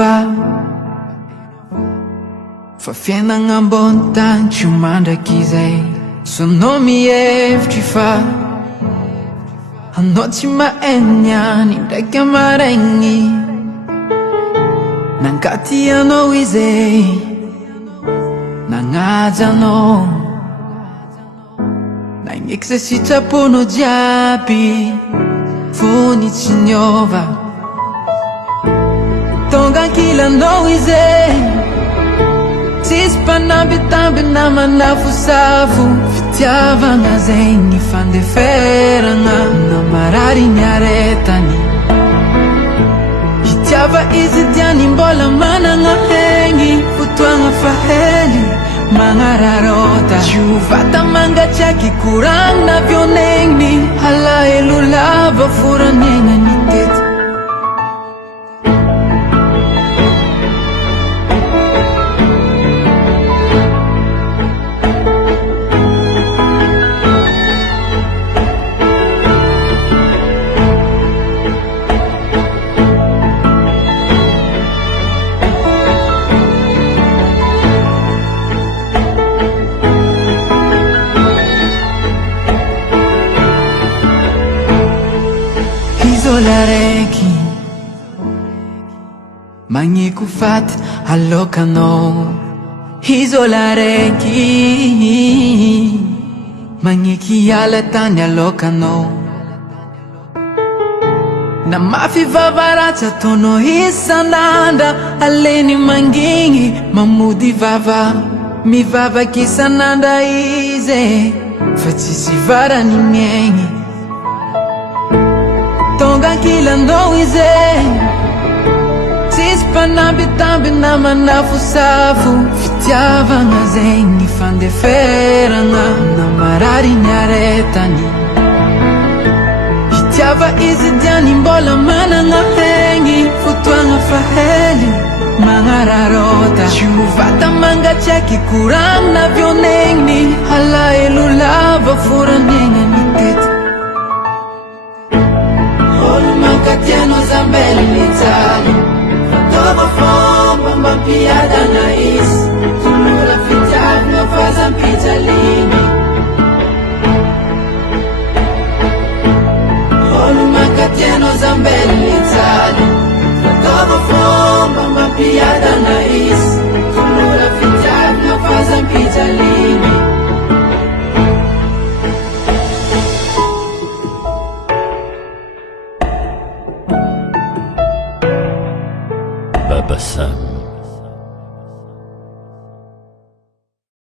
va fa fiainagna ambony tany tsy ho mandraky izay sonao mihevitry fa anao tsy mahainy any ndraiky amaraigny nangaty anao izay nagnaja anao nagneky zay sitraponao jiaby fony tsy niova tonga ankilanao izay tsisy mpanambitamby namana fosavo fitiavagna zay ny fandeferagna namarary ny aretany hitiava izy diany mbola managna hegny fotoagna fahely magnararota io vata mangatsiaky koragna vionegny alahelo lava foranegna ny tety izola raiky magneky faty alokanao izola raiky magneky hiala tany alokanao na mafy vavaratsy ataonao isan'andra aleny mangigny mamody vava mivavaky isan'andra izy fa tsisy varany miaigny tonga ankilanao izay tsisy mpanambitamby namana fosavo fitiavagna zay ny fandeferagna namarary ny aretany hitiava izy diany mbola managna hegny fotoagna fahely magnararota io vata mangatsiaky koragna vionegny alahelo lava foranegna ny tety Katiano zambeli nitali Fatoba fomba mbapiada na isi Tulula fitavu na faza mpita lini Oluma Katiano zambeli nitali Fatoba fomba mbapiada na isi Tulula fitavu na faza mpita lini Baba Sam.